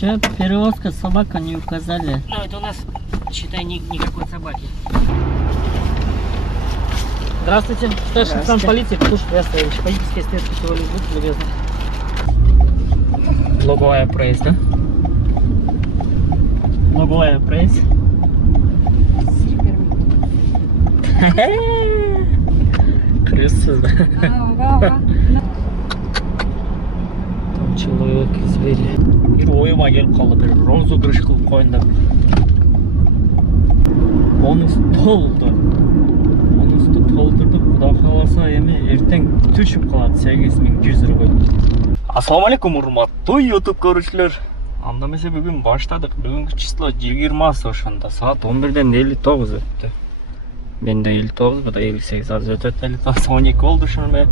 Че, перевозка собака не указали. Ну, это у нас, считай, никакой собаки. Здравствуйте. Старший лейтенант полиции Петушев Ястрович. Водительские средства сегодня будьте любезны. Логовая проезд, да? Логовая проезд. Крысыз, да? Там человек извели. Bir oyuma gelip kaldı. Bir rozу kırış kılıp koyun da. Bonus толды. Bonusты толдырдық. Құда қаласа еме ертең түшіп қалады. 8100 рубль. Ассалаумалейкум, урматтуу YouTube көрүүчүлөр. Анда эмесе бүгүн баштадык. Бүгүнкү число 20 ошондо саат 11:59 өттү. Менде 59, буда 58 аз өтөт. 12 болду ошону.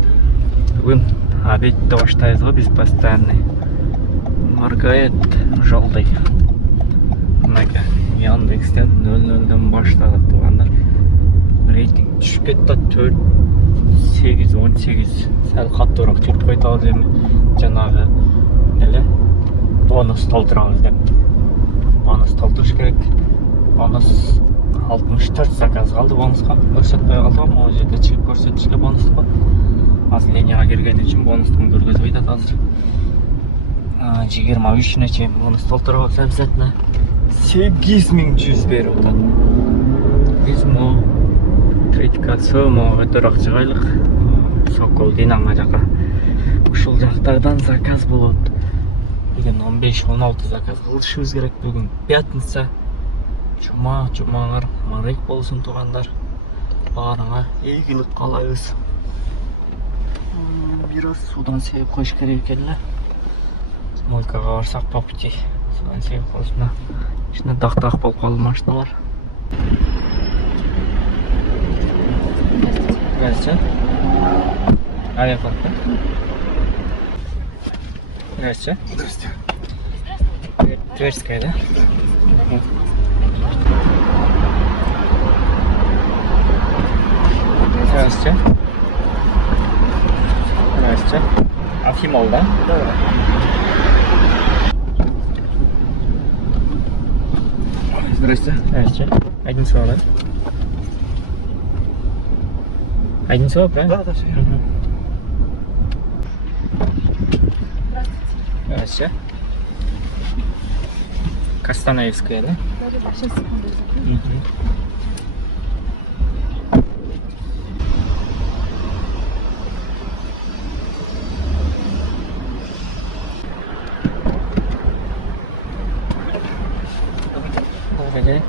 Бүгүн обедти баштайбыз го, биз постоянный. Маргает жолдой. Мына Яндекстен 00дөн баштадык туугандар. Рейтинг түшүп кетти 4 8 18 сәл каттуураак жүрүп койтабыз эми. Жанагы эле бонус толтурабыз деп. Бонус толтуруш керек. Бонус 64 заказ калды бонуска. Көрсөтпөй калды, могу жерде чыгып көрсөтүшкө бонусту. Азыр линияга кирген үчүн бонустун көргөзбөй атат азыр. 23 чейин бонус толтурабыз обязательно. 8100 берип атат. Биз могу третикацию могу өтөрөөк чыгайлык. Сокол Динамо жака. Ушул жактардан заказ болот. Бүгүн 15-16 заказ кылышыбыз керек. Бүгүн пятница. Жумаңар марек болсун туугандар. Баарыңа ийгилик каалайбыз. Бир аз судан себип коюш керек экен эле. Мойкага барсак по пути. Судан себип коюсуна. Ичинде дак-дак болуп калды машиналар. Здравствуйте. Авиапарк, да? Здравствуйте. Здравствуйте. Тверская, да? Здравствуйте. Здравствуйте. Афимол, да? Да. Здрасте. Здравствуйте. Одинцово, да? Одинцово, правильно? Да, все. Здравствуйте. Костанаевская, да? Да, сейчас секунду. Добрый день.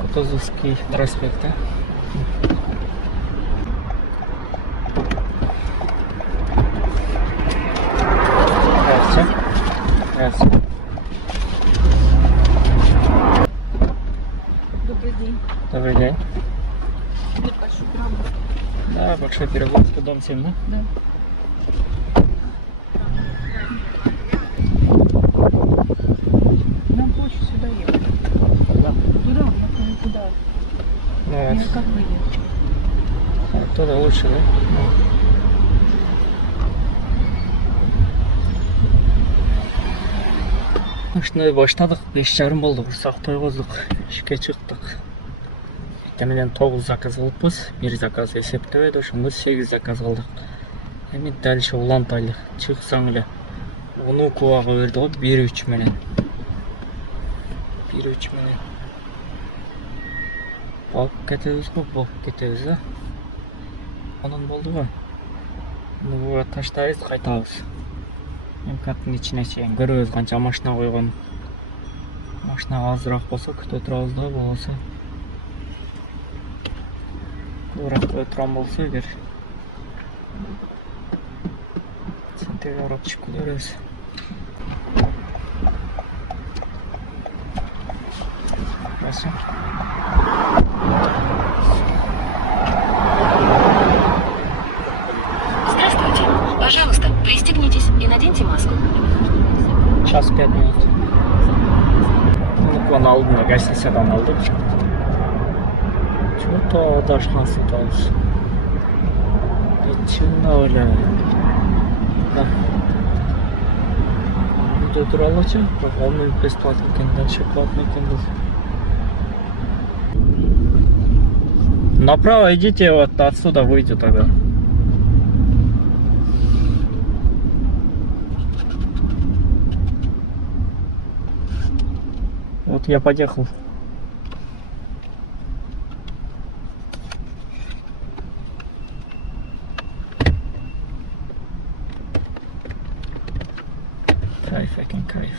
Кутузовский проспект, да? Здравствуйте. Здравствуйте. Добрый день. Добрый день. Теперь большой перевод. Да, большой перевозка, дом 7, да? Да. Нам проще сюда ехать. Да. Туда, куда? Ну, Я как бы ехать? оттуда лучше, да? Ушундай баштадык, 5:30 болду, курсак тойгоздук, ишке чыктык. Менен 9 заказ кылыппыз, 1 заказ эсептебейди, ошондо 8 заказ кылдык. Эми дальше улантайлык, чыксаң эле Унукувага берди го 1-3 менен. 1-3 менен. Болуп кетебиз да. Анан болду го. Буга таштайбыз, кайтабыз. МКаттын ичине чейин көрөбүз канча машина койгон. Машина азыраак болсо күтө турабыз да, болбосо. Көбүрөөк кое турган болсо эгер. Центрге барып чыгып көрөбүз. Спасибо. Здравствуйте. Пожалуйста, пристегнитесь и наденьте маску. Час 5 минут. Буквально алдына гостиницадан алдык. Чего-то дашкан сутабыз. Чында эле. Да. Что туралычы? Он бесплатно екен, дальше платно екен бұл. Направо идите, вот отсюда выйдет тогда. Вот я подъехал. Кайф, fucking кайф.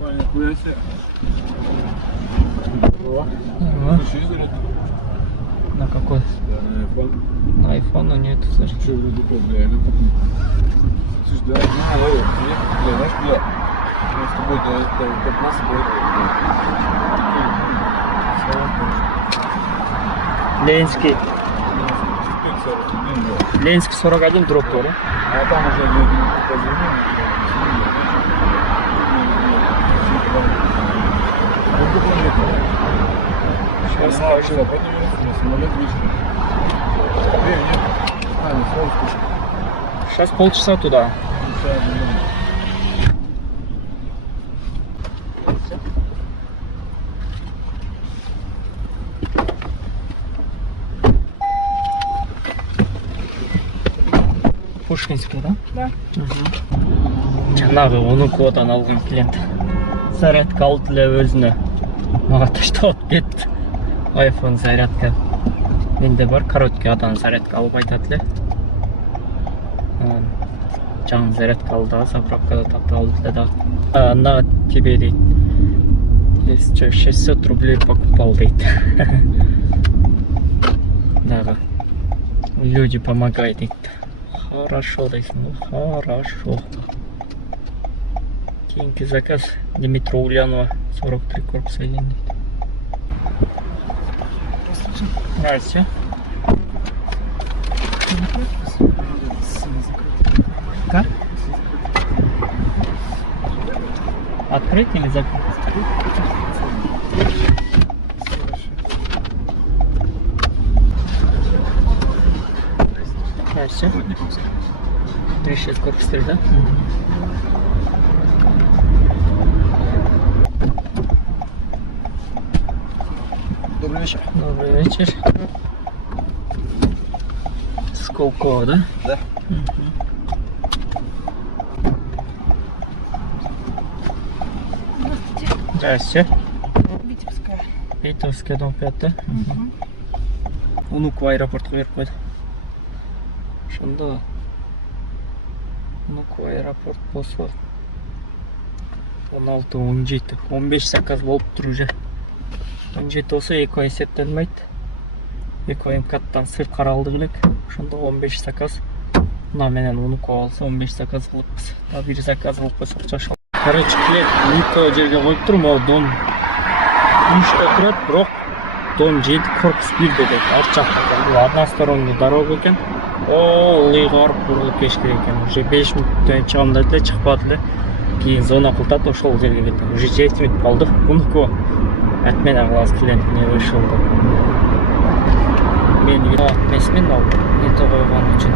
Нихуя себе. Ага. Включи заряд. На какой? Да, на iPhone. На айфона нет, слушай. Что вроде как, бля, это так. Слушай, да, не, ловит, бля, знаешь, бля. Мы с тобой, да, это как нас будет. Ленинский. Ленинский 41 дроп, да? А там уже Сейчас скажу. Самолет вышел. Нет. А, не сразу скажу. Сейчас полчаса туда. Пушкинский, да? Да. Жаңағы 10 алған клиент. Зарядка алды эле өзүнө. Мага таштап кетти. iPhone зарядка. Менде бар короткий адан зарядка алып айтат эле. Жаңы зарядка алды, заправкада тапты алды эле да. На тебе дейт. Если 600 рублей покупал дейт. Дагы. Люди помогают дейт. Хорошо, дейсің, хорошо. Кейінгі заказ Дмитрия Ульянова 43 корпус айден дейді. Здравствуйте. Как? Открыть или закрыть? Здравствуйте. 36 корпус 3, да? Добрый вечер. Добрый вечер. Сколково, да? Да. Здравствуйте. Витебская. Витебская, дом 5, да? Унук аэропортқа беріп қойды. Шында Унук аэропорт болса 16, 17, 15 заказ болып тұр уже. 17 болса 2 ай есептелмейді. 2 ай МКАДтан сырт қаралды білек. Шында 15 заказ. Мына менен Унукқа алса 15 заказ қылыппыз. Бір заказ болып қойса ақша шал. Короче, клиент никто жерге қойып тұр, мол дом 3-те тұрады, бірақ дом 7 корпус 1 деді. Арт жақта. Бұл односторонний дорога екен. Ылғи қарып бұрылып кеш керек екен. Уже 5 минуттан шығамын деді, шықпады эле. Кейін зона қылтады, ошол жерге кетті. Уже 7 минут қалдық. Унукқа Atmen ağlas klientine ышылды. Мен месмен ал, ете қойған үшін.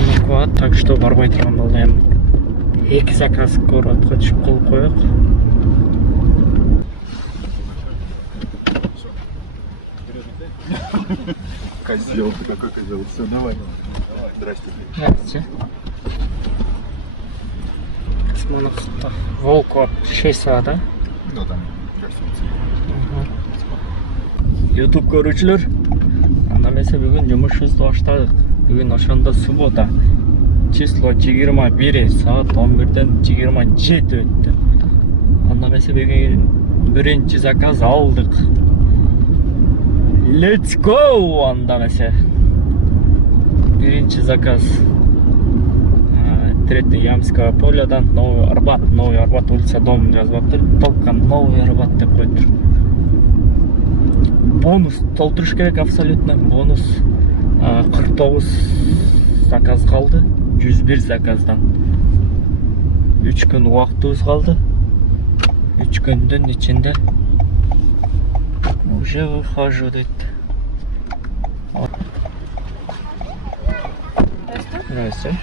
Унукқа, так что барбай тұрған болды эми. 2 заказ городқа түшіп қылып қояқ. Козел, ты какой козел? Все, давай. Здрасте. Здравствуйте. Космонавт Волков 6 сағат, да? Ну там, кажется. YouTube көрүүчүлөр, анда эмесе бүгүн жумушубузду баштадык. Бүгүн ошондо суббота. Число 21 саат 11ден 27 өттү. Анда эмесе бүгүн биринчи заказ алдык. Let's go! Анда эмесе биринчи заказ Третий Ямского полядан Новый Арбат, улица Дом жазбаптыр. Только Новый Арбат деп коюптур. Бонус толтуруш керек абсолютно. Бонус 49 заказ қалды. 101 заказдан. 3 күн уақытыбыз қалды. 3 күндүн ичинде уже выхожу дейт. Здрасте.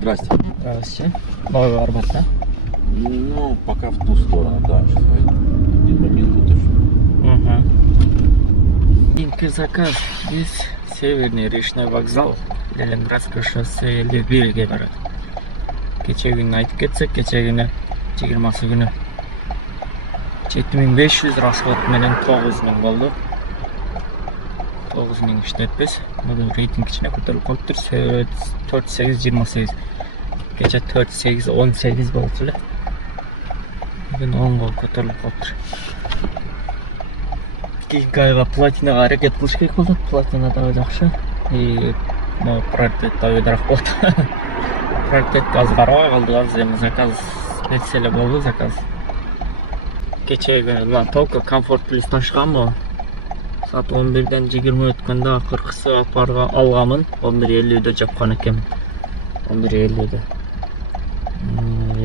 Здрасте. Здрасте. Новый Арбат, да? Ну, пока в ту сторону, да, сейчас один момент точно. Угу. Инки заказ из Северный речной вокзал, Ленинградское шоссе Лебельге барат. Кече күнү айтып кетсек, кече күнү 20 күнү 7500 расход менен 9000 болду. 9000 иштетпес. Бүгүн рейтинг кичине көтөрүлүп калыптыр. 4828. Кече 4818 болчу эле. Бүгүн 10го көтөрүлүп калыптыр. Кийинки айга платинага аракет кылыш керек болот. Платина дагы жакшы. И приоритет дагыраак болот. Приоритет аз карабай калдык, аз эми заказ берсе эле болду, заказ. Кечеги мына только комфорт плюс ташыганмын. Saat 11'den 20 өткөндө акыркысы апарга алганмын. 11:50'де жапкан экенмин. 11:50'де.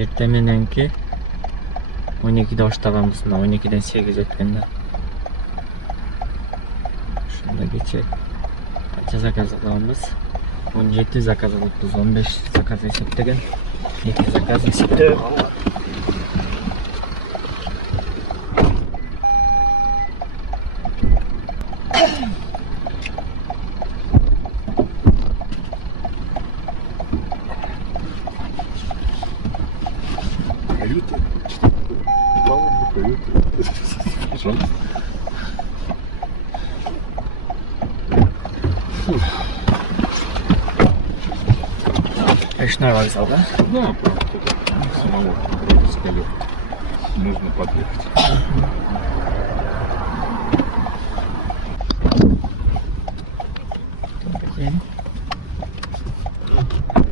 Эртең мененки 12'де баштаганбыз. 12'ден 8 өткөндө. Ошондо кече канча заказ алганбыз? 17 заказ алыппыз, 15 заказ эсептеген. 2 заказ эсептеп калган. Каюты. Палубы, каюты. Пожалуйста. Речной вокзал, да? Да, просто самого скалёк. Нужно подъехать.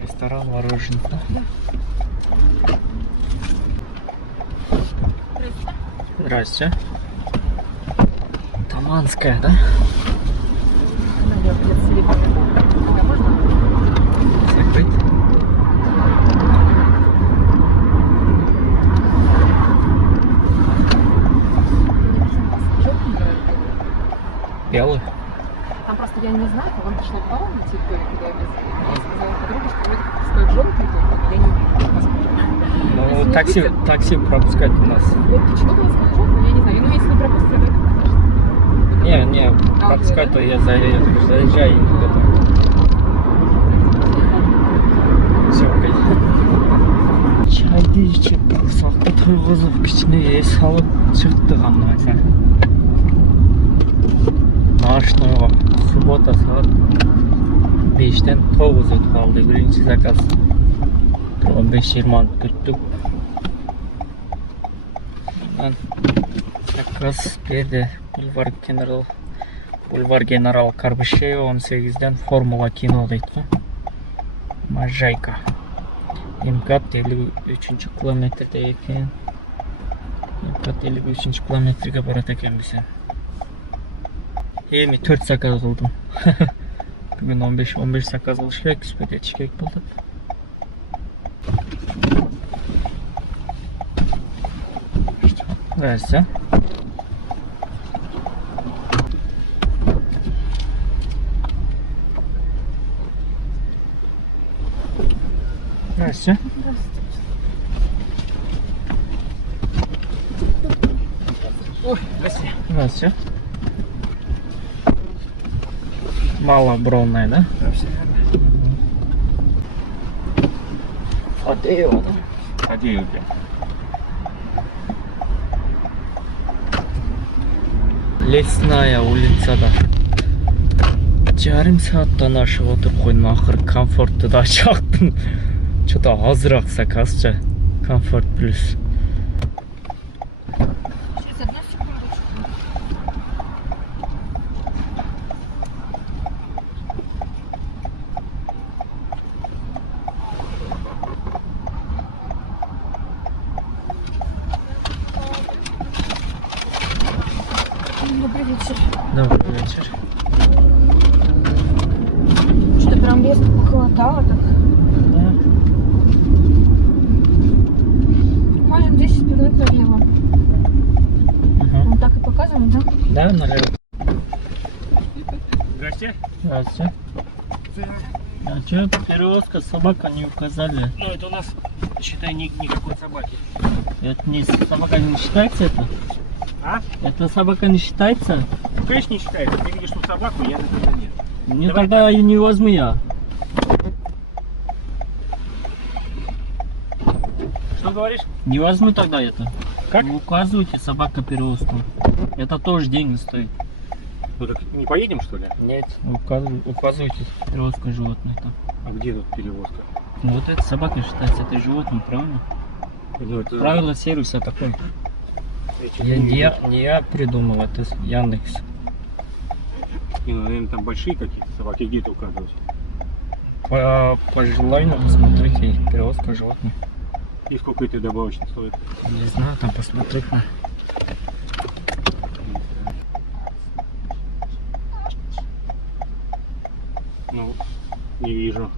Ресторан мороженое, да? Здрасте. Таманская, да? Закрыть. Белый? Там просто я не знаю, он шел по на территории, куда я сказала подруге, что вроде как стоит желтый, я не вижу. Ну, Если такси, не будет, такси пропускать у нас. вот почему-то он сказал желтый, я не знаю. Ну, если не пропустить, то это, Не, пропускать, то я заезжаю и где-то. Все, окей. Чайды ішіп, құрсақты тұрғызып, кішкене ес салып шықты ғана айтса. Нағышныға суббота сағат 5-тен 9 өтіп қалды. Бірінші заказ 15-20 күттік. Заказ берді. Бульвар Генерал Карбышева 18-ден Формула кино дейді. Можайка. МКАД 53 километрде екен. МКАД 53 километрге барат екен бізен. Эми 4 заказ кылдым. Бүгүн 15 заказ кылыш керек, спет этиш керек болду. Здрасте. Здрасте. Ой, здрасте. Здрасте. Мало бронная, да? Да, все верно. Фадеева, да? Фадеевка. Лесная улицада. Жарым сааттан ашып отуруп койдум, акыры комфортты да чактым. Что-то азыраак заказчы. Комфорт плюс. Через одну секундочку. Добрый вечер. Добрый вечер. Что-то прям резко похолодало так. Да. Можем 10 минут налево. Ага. Вот так и показываем, да? Да, налево. Здрасте. Здравствуйте. Здравствуйте. А что перевозка собака не указали? Ну, это у нас, считай, никакой собаки. Это не собака не считается это? А? Это собака не считается? Ну, конечно, не считается. Ты видишь, что собаку, я тогда нет. Не, Давай тогда и не возьму я. Что говоришь? Не возьму тогда это. Как? Вы указывайте собака перевозку. Это тоже деньги стоит. Ну, так не поедем, что ли? Нет. Указывайте перевозку животных там. А где тут перевозка? Ну, вот эта собака считается, это животное, правильно? Ну, это... Правило сервиса такое. Я Не я придумал, это Яндекс. Не, ну, наверное, там большие какие-то собаки. Где это указывать? По желанию посмотрите перевозка животных. И сколько это добавочно стоит? Не знаю, там посмотреть на. Ну, не вижу.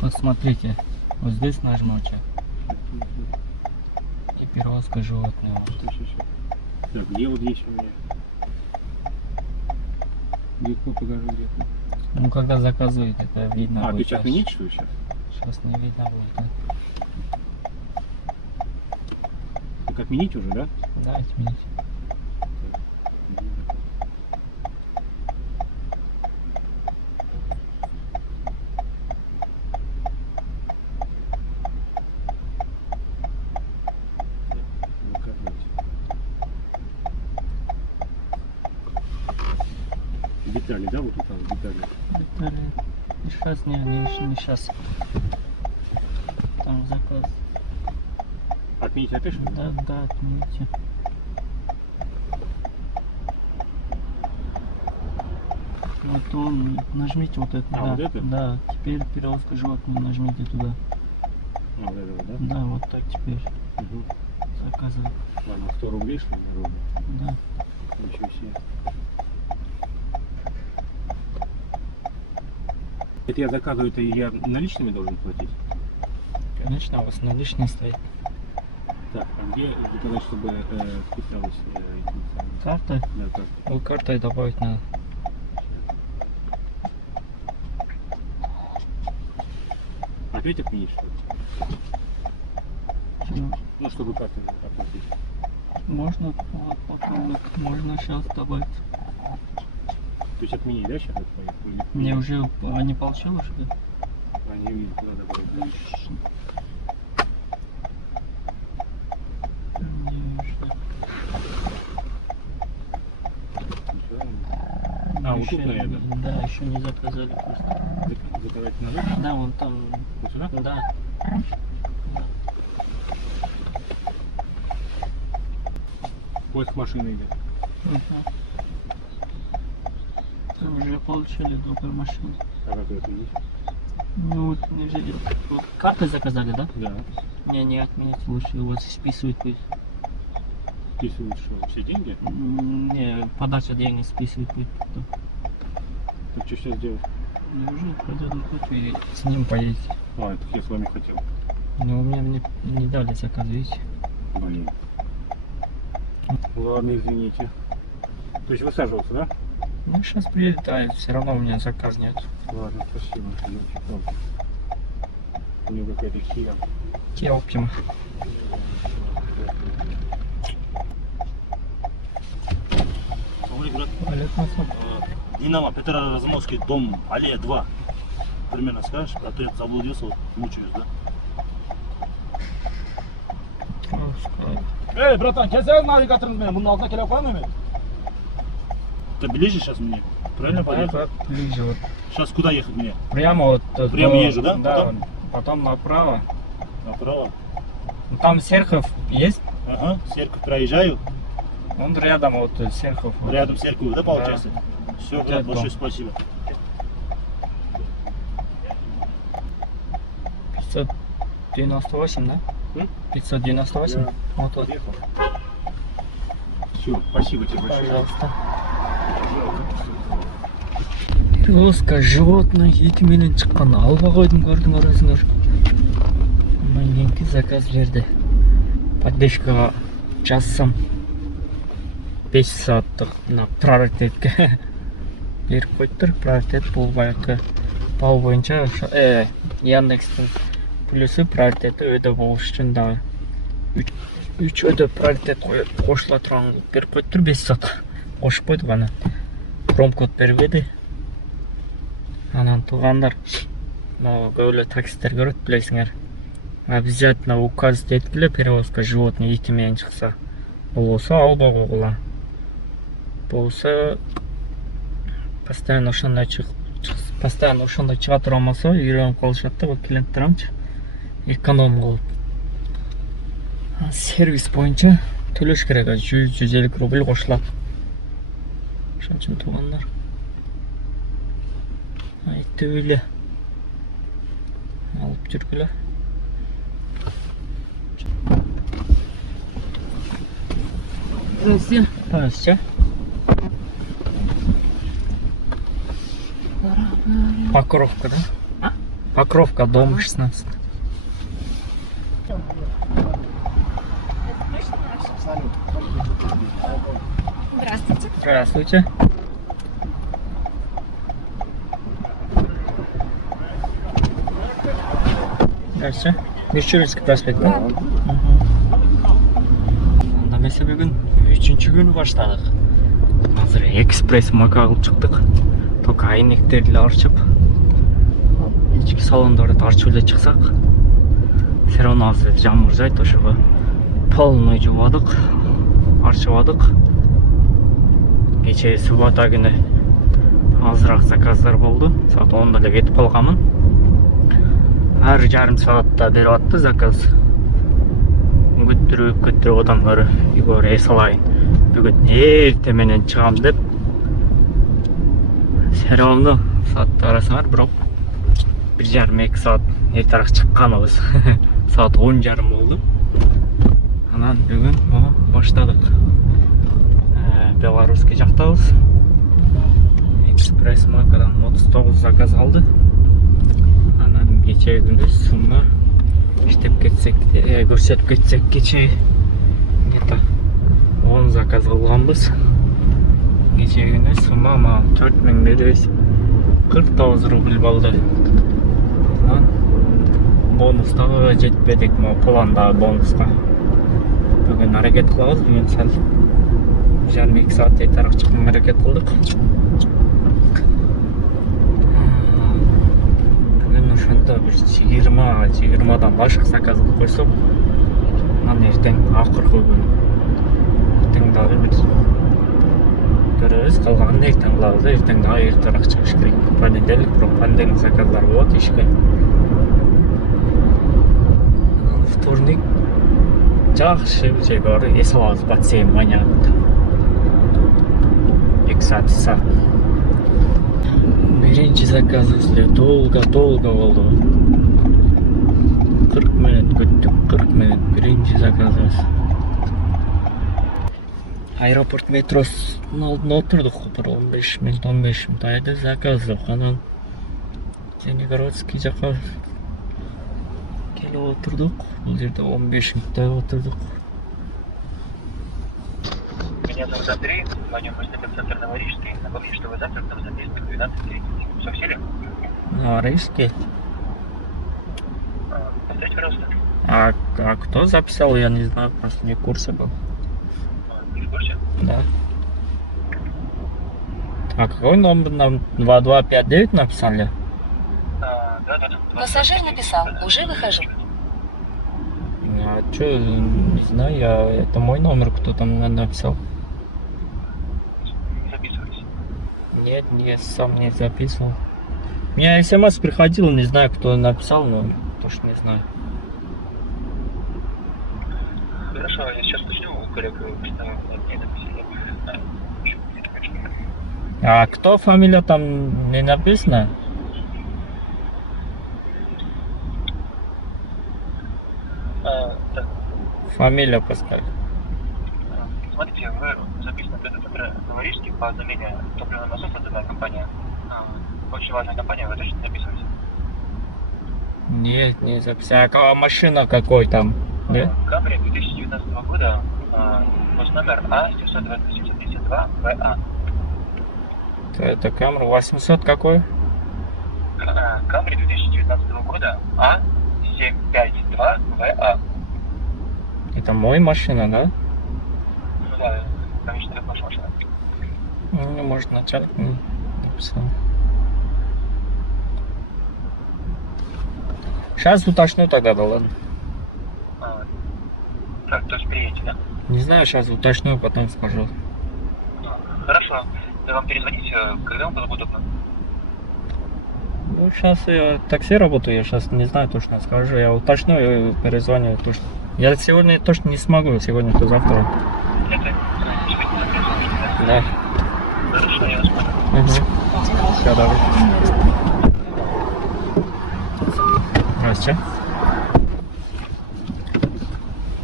Посмотрите, вот здесь нажмете. И перевозка животных. Вот. Так, где вот здесь у меня? Где-то покажу, где-то. Ну, когда заказываете, это видно. А, будет ты отменить, что ли, сейчас? Сейчас не видно будет. Да, Так отменить уже, да? да, отмените. Детали, да, вот тут там детали. Сейчас не сейчас. Там заказ. Отменить опять, что ли? Да, отмените. Вот он, нажмите вот это. А, да, вот это? Да, теперь перевозка животных нажмите туда. А, вот этого, да? Да, вот так теперь Угу. заказывай. Ладно, 100 рублей, что ли, на рубль? Да. Ничего себе. Это я заказываю, это я наличными должен платить? Конечно, у вас наличные стоит. Так, а где заказать, чтобы списалось этим самым? Карта? Да, так. Ну, картой добавить надо. Опять отменить, что ли? Всё. Ну, чтобы картой оплатить. Можно вот, попробовать. Можно сейчас добавить. То есть отменить, да, сейчас? Мне уже не получилось, что ли? А, не видно, куда добавить. Да? А, вот тут, наверное. Да, еще не заказали просто. Заказать надо? Да, вон там. Вот сюда? Да. Поиск машины идет. Уже получили другую машину. А как это есть? Ну вот, не взяли. Вот карты заказали, да? Да. Не отменить лучше, у вас списывают будет. Списывают что, все деньги? Не, подача денег списывают будет. Так что сейчас делать? Уже пойдет на путь и с ним поедете. А, это я с вами хотел. Но у меня не дали заказ, видите? Блин. Ладно, извините. То есть высаживался, да? Ну сейчас прилетает, все равно у меня заказ нет. Ладно, спасибо. У него какая-то Kia. Kia Optima. Динамо, Петрозаморский, дом, аллея 2. Примерно скажешь, а то я заблудился, вот мучаюсь, да? Эй, братан, келсеңіз маған қатырыңыз мен мұның алдына келе қоймын мен. Ты ближе сейчас мне? Правильно поехал? Ближе вот. Сейчас куда ехать мне? Прямо вот. Прямо езжу, да? Да, Потом? потом направо. Направо? Ну, там Серхов есть? Ага, церковь проезжаю. Он рядом вот Серхов. Вот. Рядом церковь, да, получается? Все, Вот брат, это большое дом. спасибо. 598, да? 598? Да. Вот вот. Подъехал. Все, спасибо тебе большое. Пожалуйста. Перевозка животных етіменен шыққан алға қойдым, көрдіңдер өзіңдер. Меніңки заказ берді. Поддержкаға жазсам 5 сағаттық на приоритетке. беріп қойыптыр. Приоритет бұл бал бойынша Яндекстің плюсы приоритеті өді болуш үшін дағы 3 өді приоритет қошыла тұрған беріп қойыптыр. 5 сот қошып қойды ғана. Промкод беріп еді. Анан туғандар көбілі таксистер көреді, білесіңер. Обязательно указ еткілі перевозка животный етімен шықса. Бұл болса албауға құла. Болса постоянно ошондай чыга турамаса үйрөнүп калышат да клиенттеримчи. Эконом кылып. Сервис боюнча төлөш керек. 100-150 рубль кошулат. Ошон үчүн туугандар. Айттыбыле. Алып жүргүлө. Здравствуйте. Здравствуйте. Покровка, да? А? Покровка, дом 16. Здравствуйте. Здравствуйте. Здравствуйте. Мещерский проспект, да? Анда месе бүгін 3-ші күні баштадық. Азыр экспресс мака алып чыктык. Только айнектерди арчып, ички салондорду арчып эле чыксак. Все равно азыр жамгыр жайт, ошого полный жубадык, арчыбадык. Кечээ суббота күнү азыраак заказдар болду. Саат 10-да эле кетип калганмын. Ар жарым саатта берип атты заказ. Көтүрүп одан көрө үйгө рейс алайын. Бүгүн эрте менен чыгам деп сериалны саатта арасыңар, бирок 1,5-2 саат эртерээк чыкканыбыз. Саат 10:30 болду. Анан бүгүн баштадык. Белорусский жактабыз. Экспресс маркадан 39 заказ алды. Анан кечээ күнү сумма иштеп кетсек, көрсөтүп кетсек, кечээ где-то 10 заказ кылганбыз. Кечээ күнү сумма 4749 рубль болду. Анан бонус дагы жетпедик, планда бонуска. Бүгүн аракет кылабыз, бүгүн сал 1,5 саат эртерээк чыкканга аракет кылдык. Бүгүн ошондо бир 20-дан башка заказ кылып койсок, анан эртең акыркы күнү. Эртең дагы бир көрөбүз, калганын эртең кылабыз, эртең дагы эртерээк чыгыш керек. Понедельник, бирок понедельник заказдар болот ишке. Вторник жакшы жегору эс алабыз, бассейн банягында. 2 саат. Биринчи заказыбыз долго болду. 40 минут күттүк, 40 минут биринчи заказыбыз. Аэропорт метросунун алдына отурдук, бир 15 минут айды заказ жок. Анан Звенигородский жака келип отурдук. Бул жерде 15 минуттай отурдук. Меня зовут Андрей, звоню в центр Новорижский. Напомню, что вы завтра там записаны в 12:30. Все в силе? Новорижский? Повторите, пожалуйста. А кто записал, я не знаю, просто не в курсе был. Не в курсе? Да. А какой номер нам 2259 написали? Да. Пассажир написал, уже выхожу. А чё, не знаю, это мой номер, кто там написал. Не записывайтесь. Нет, я сам не записывал. У меня смс приходил, не знаю, кто написал, но точно не знаю. Хорошо, я сейчас уточню у коллег, что не написали. А кто фамилия там не написано? Так, Фамилия поставь. смотрите, вы записаны в центр Новорижский по замене топливного насоса, это компания. Очень важная компания, вы точно не записываете? Нет, не записал. А машина какой там? Да? Камри 2019 года, номер А772ВА. Это Camry 800 какой? Camry 2019 года А752ВА. Это мой машина, да? Ну да, конечно, это ваша машина. Ну, может, начальник не написал. Сейчас уточню тогда, да ладно. Так, то есть приедете, да? Не знаю, сейчас уточню, потом скажу. Хорошо. Я вам перезвонить, когда вам было бы удобно? Ну, сейчас я такси работаю, я сейчас не знаю точно, скажу. Я уточню и перезвоню точно. Я сегодня точно не смогу, сегодня то завтра. Это Да. хорошо, я вас понял. Угу. Все, давай. Здравствуйте.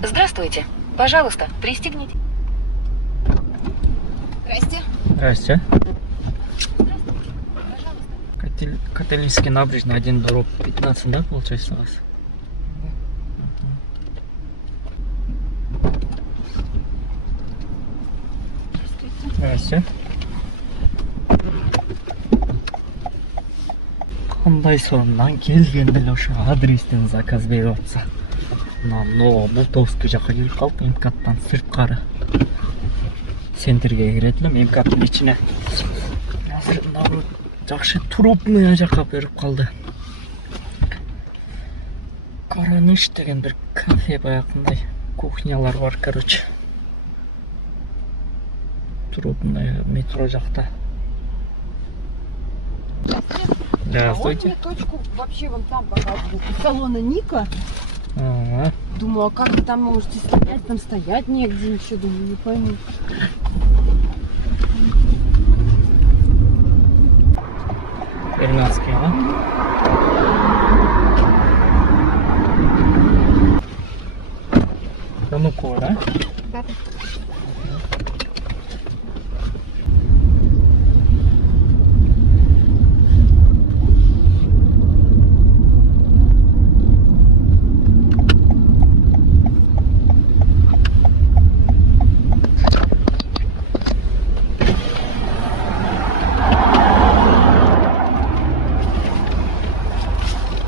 Здравствуйте. Пожалуйста, пристегните. Здрасте. Здравствуйте. Котельнический набережный, 1 дорог 15, да, получается у вас? Здравствуйте. Қандай сұрымнан келгенде Леша адрестен заказ беріп жатса. Мына Бутовский жаққа келіп қалды, МКАДтан сыртқары. Центрге кіретілім, МКАДтың ішіне. Қазір наоборот жақсы трупный жаққа беріп қалды. Корониш деген бір кафе баяғындай кухнялар бар, короче. Трупный метро жақта. Здравствуйте. А вот мне точку вообще вон там показывают. Из салона Ника. Ага. Думаю, а как вы там можете стоять? Там стоять негде, ничего, думаю, не пойму. Вернадский, а? Янукова, да? Да.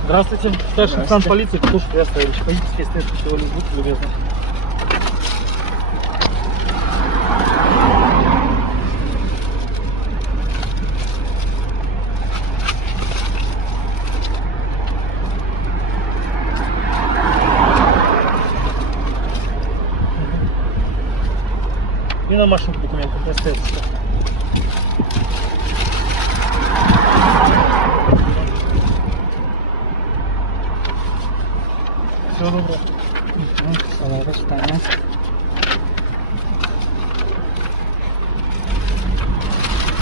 Здравствуйте. Старший лейтенант полиции Кутушев Ястаевич. Полицейский стоит, чего не будьте любезны. И на машину документы представьте. Всего доброго.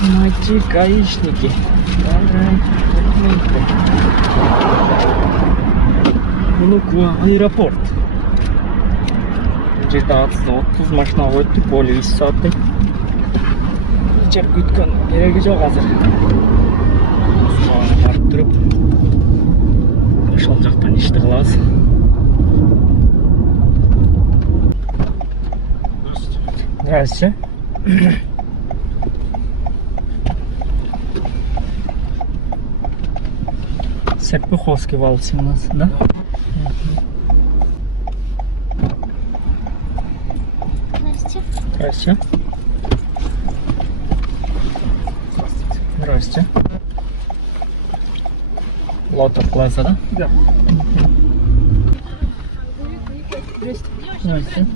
Мальчик, гаишники. Внук, аэропорт. Жерде 30 машина өтті, поле 3 сааттай. Жеп күткен керегі жоқ азыр. Соған барып тұрып, ошол жақтан ишти кылабыз. Здравствуйте. Серпуховский вал 17, да? Здравствуйте. Здравствуйте. Лотов Плаза, да? Да. Здравствуйте.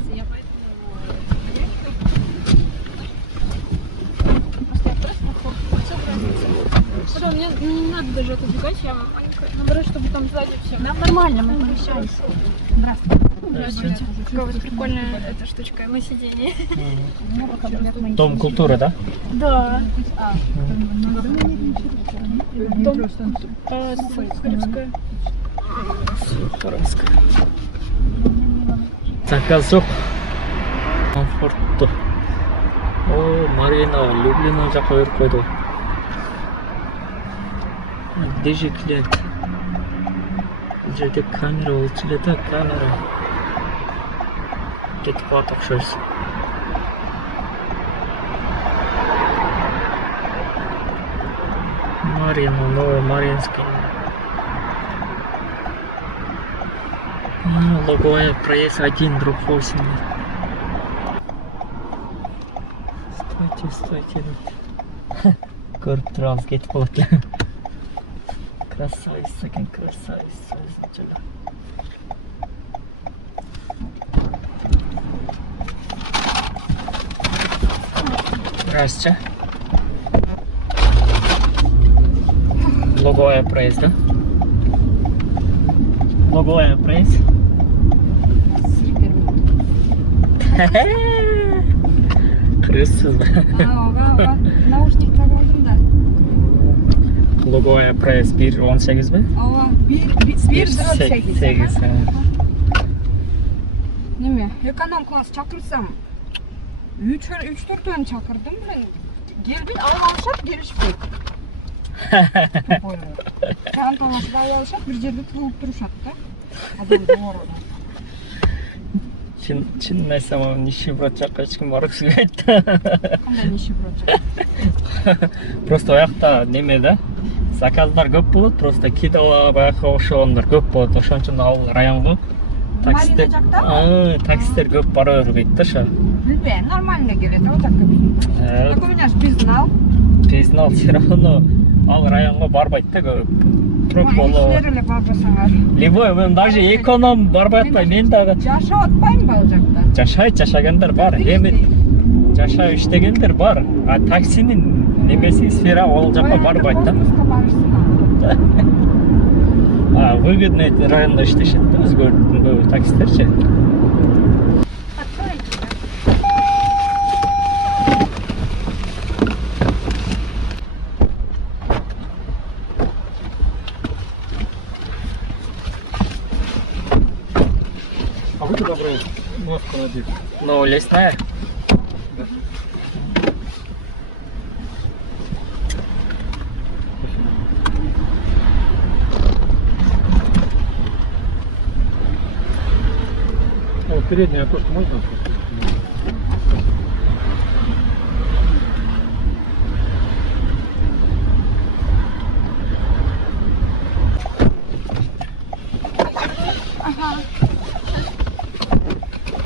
Потом мне не надо даже отодвигать, я наоборот, чтобы там сзади все. Да, нормально, мы помещаемся. Здравствуйте. Здравствуйте. Такая вот прикольная эта штучка на сиденье. Дом культуры, да? Да. Дом Сухаревская. Сухаревская. Заказ жоқ. Комфортты. О, Марина, Люблина жаққа беріп қойды. Где же клиент? Бұл жерде камера өлчіледі, камера. Кетіп қалады ұқсайсың. Гагарина, Новомаринский. Луговая проезд 1, дробь 8. Стойте. Көріп тұрамыз, кетіп қалады. Красавица екен, красавица. Здравствуйте. Луговая проезд, да? Луговая проезд. Кыргызсыз ба? Наушник тағылдым да. Луговая проезд 1.18 ба? Ооба, 1.8. Неме, эконом класс чакырсам 3-4 чакырдым, блин. Келбейт, алышат, келишпейт. Чанталашып алышат, бир жерде туулуп турушат да. Адамды орун. Чын айтсам, нищеброд жаққа ешкім барғысы келмейді. Қандай нищеброд жақ? Просто ояқта неме да, заказдар көп болады, просто кидала баяққа ошоғандар көп болады, ошон үчүн ал районго таксистер көп бара бербейт да ошо. Билбейм, нормально келет, ал жакка биздин. Так у меня ж безнал. Безнал все равно ал районго барбайт да көп. Троп боло. Иштере эле барбасаңар. Любой, мен даже эконом барбай атпайм, мен дагы Жашап атпайм ба ал жакта? жашайт, жашагандар бар. Эми жашап иштегендер бар. А таксинин немеси сфера ал жакка барбайт да. Выгодный районда иштешет да, өзгөртүн таксистерчи. А вы туда брали? Ножку надеть. Ну, лесная. Вот передняя тоже можно?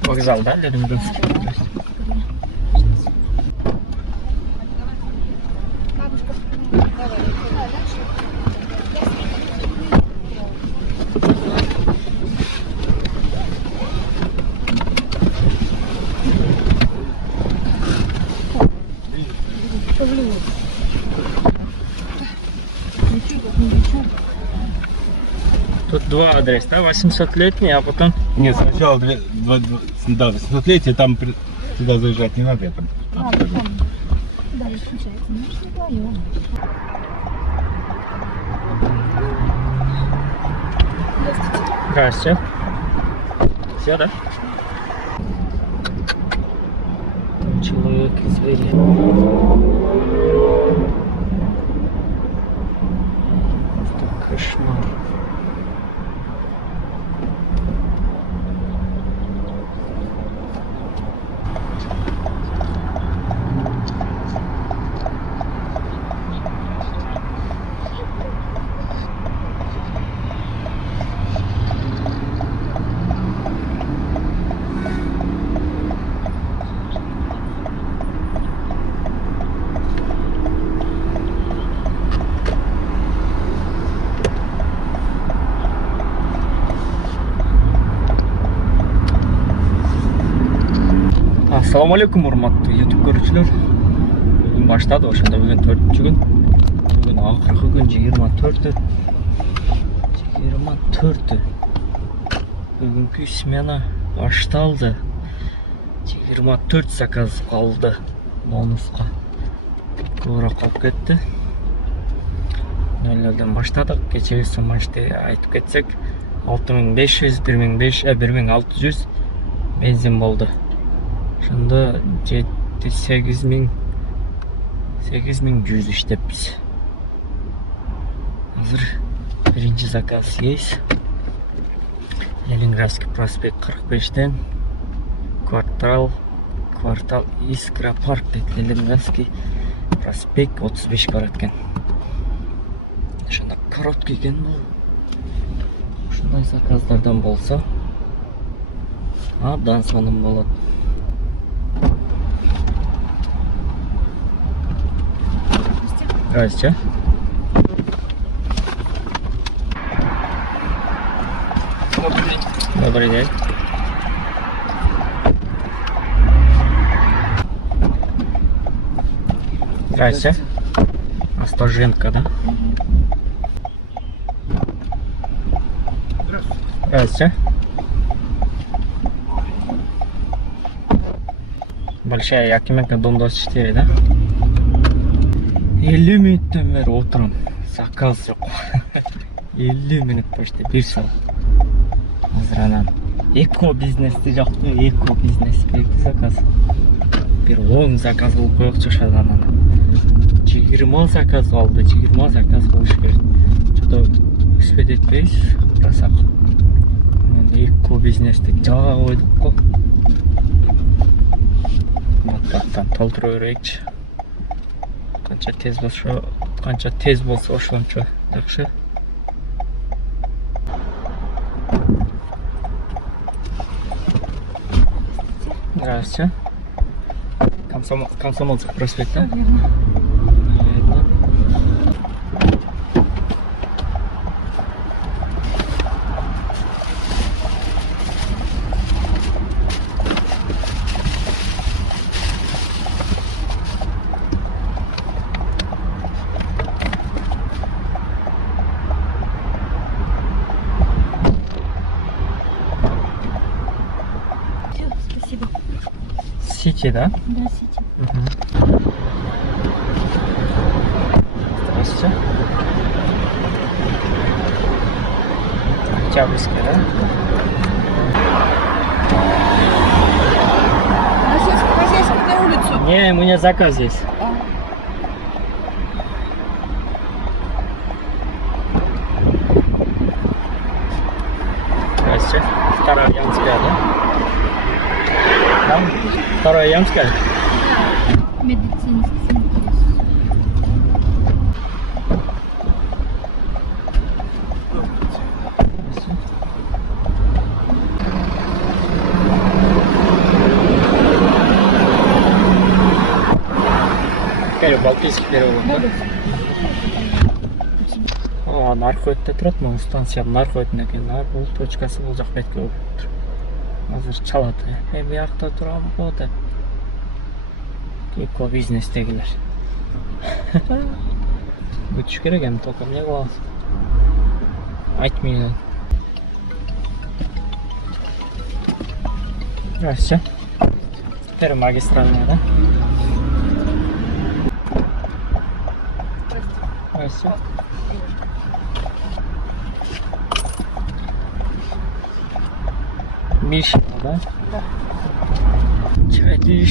Вокзал, да, Ленинградский? Тут два адреса, да? 800-летний, а потом... Нет, сначала 800-летие, там туда заезжать не надо, я там. Здравствуйте. Все, да? Там человек из двери. Это кошмар. Ассалаумалейкум, урматтуу YouTube көрүүчүлөр. Бүгүн баштады, ошондо бүгүн 4-күн. Бүгүн акыркы күн 24. Бүгүнкү смена башталды. 24 заказ калды. Бонуска. Көбүрөөк калып кетти. 0-0 баштадык. Кечеги суммашты айтып кетсек, 6500, 1600 бензин болду. Ошондо 8100 иштеппиз. Азыр биринчи заказ есть. Ленинградский проспект 45-тен квартал Искра парк дейт. Ленинградский проспект 35 барат экен. Ошондо короткий экен бул. Ушундай заказдардан болсо абдан сонун болот. Здрасте. Добрый день. Здрасте. Остоженко, да? Здрасте. Большая Якименко, дом 24, да? 50 мүнөттөн бери отурам. Заказ жок. 50 мүнөт почти 1 саат. Азыр анан эко бизнести жакты, эко бизнес берди заказ. Бир 10 заказ кылып коёкчу ошондон анан 20 заказ калды, 20 заказ кылыш керек. Что-то успеть этпейбиз, курасак. Эко бизнести жага койдук го. Баттан толтура берейикчи. Канча тез болсо ошончо жакшы. Здравствуйте. Комсомольский проспект, да? Верно. Спасибо. Сити, да? Да, Сити. Здравствуйте. Октябрьская, да? Хозяйскую на улицу. Не, у меня заказ есть. Здравствуйте. Вторая Ямская, да? Там? Вторая Ямская? Медицинский. Балтийский переулок, да? О, Нархойтта турат, могу станция Нархойтна экен. Бул точкасы бул жак бетке болуп тур. Азыр чалат. Биякта турам го деп. Эко бизнестегилер. Күтүш керек эми, только эмне кылабыз? Айтмай. Здравствуйте. Теперь магистральная, да? Здравствуйте. Миша, да? Да. Чайды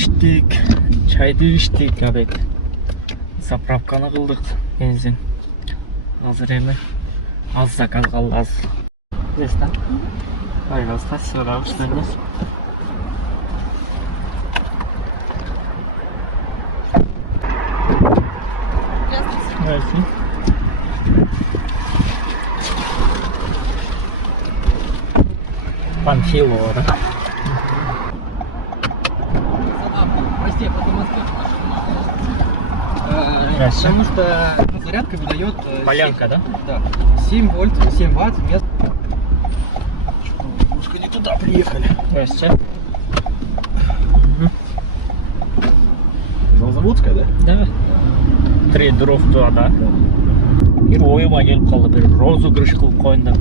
иштик, абек. Заправканы кылдык, бензин. Азыр эми аз заказ калды, аз. Здесь, да? Пожалуйста, спасибо, что здесь. Здравствуйте. Панфилова, да? Прости, я потом Москве Здравствуйте. потому что зарядка выдает... Полянка, да? Да. 7 вольт, 7 ватт вместо... Немножко не туда приехали. Здравствуйте. Заводская, да? Да. 3 дров туда, да? Бир оюма келип калды, бир розыгрыш кылып коюн деп.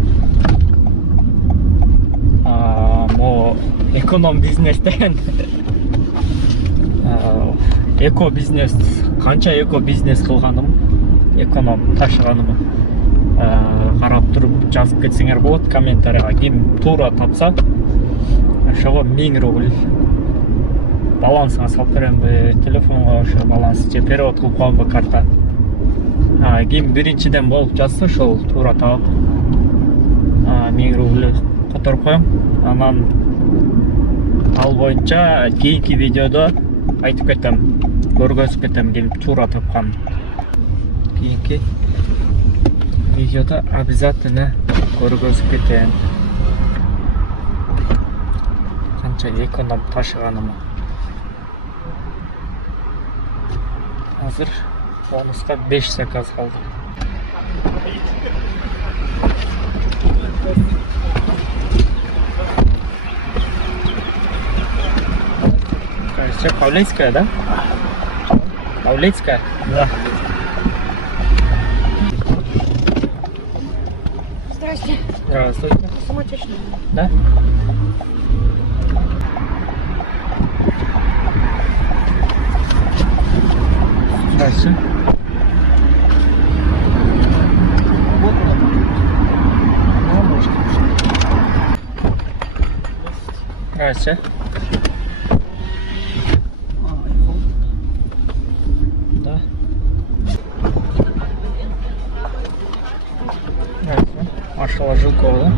Мо эконом бизнес деген. Эко бизнес, канча эко бизнес кылганым, эконом ташыганым. Карап туруп жазып кетсеңер болот комментарийга. Ким туура тапса, ошого 1000 рубль балансыңа салып беремби, телефонго ошо баланс же перевод кылып коемби карта. Ким биринчиден болуп жазса, ошол туура таап 1000 рубль которуп коем. Анан ал боюнча кийинки видеодо айтып кетем, көргөзүп кетем ким туура тапкан. Кийинки видеода обязательно көргөзүп кетейин. Канча эконом ташыганыма. Азыр бонуска 5 заказ калды. Кажется, Павлецкая, да? Павлецкая? Да. Здрасте. Здравствуйте. Самотечная. Да? Здравствуйте. Здравствуйте. Да. Здравствуйте. Машала Жилкова, да?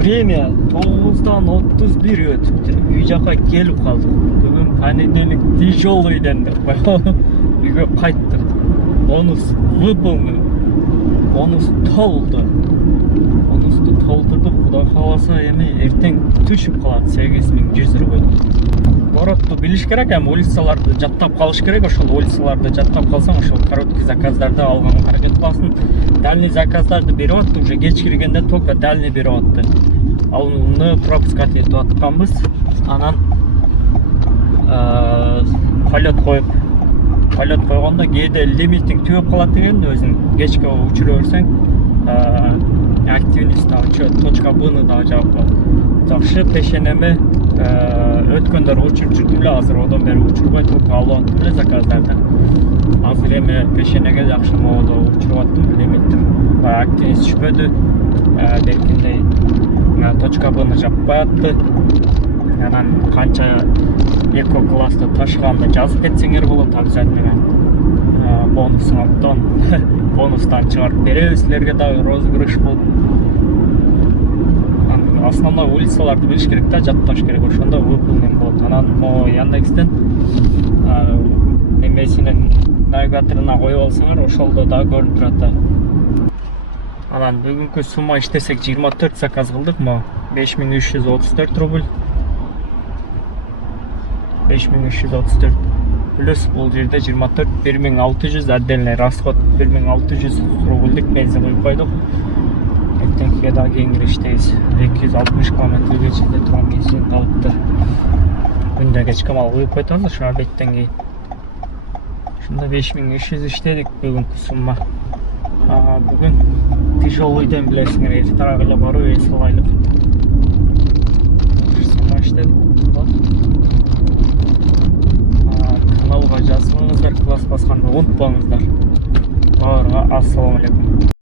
Время 9:31 өтүптү. Үй жака келип калдык. Бүгүн понедельник тяжелый ден деп коелу. Үйгө кайттык. Бонус выполнен. Бонус толду. Бонусту толтурдук. Кудай кааласа эми эртең түшүп калат 8100 рубль. Городду билиш керек, эми улицаларды жаттап калыш керек. Ошол улицаларды жаттап калсаң, ошол короткий заказдарды алганга аракет кыласың. Дальний заказдарды берип атты, уже кеч киргенде только дальний берип атты. Ал муну пропускать этип атканбыз. Анан полет койгондо кээде лимитиң түгөп калат экен, өзүң кечке учура берсең, активность точка Б-ны да жаап калат. Жакшы пешенеме өткөндөр учуруп жүрдүм эле, азыр одан бери учурбай только алып аттым эле заказдарды. Азыр эми пешенеге жакшы моодо учуруп аттым, лимиттим активность түшпөдү. Беркиндей точка Б-ны жаппай атты. Анан канча эко класста ташыганды жазып кетсеңер болот, обязательно бонустан чыгарып беребиз силерге, дагы розыгрыш болуп. Основной улицаларды билиш керек да, жатташ керек, ошондо выполнен болот. Анан могу Яндекстен немесинин навигаторуна коюп алсаңар, ошолдо да көрүнүп турат да. Анан бүгүнкү сумма иштесек 24 заказ кылдык, могу 5334 рубль. 5334 плюс бул жерде 24 1600 отдельный расход 1600 рубльдик бензин куюп койдук. Эртеңкиге дагы кеңири иштейбиз. 260 км чейин турган бензин калыпты. Күндө кечке мал куюп койтабыз, ошо обедтен кийин. Ошондо 5300 иштедик бүгүнкү сумма. Бүгүн тяжелыйден билесиңер, эртераак эле барып эс алайлык. Сумма иштедик. Каналга жазылыңыздар, класс басканды унутпаңыздар. Баарыңа ассаламу алейкум.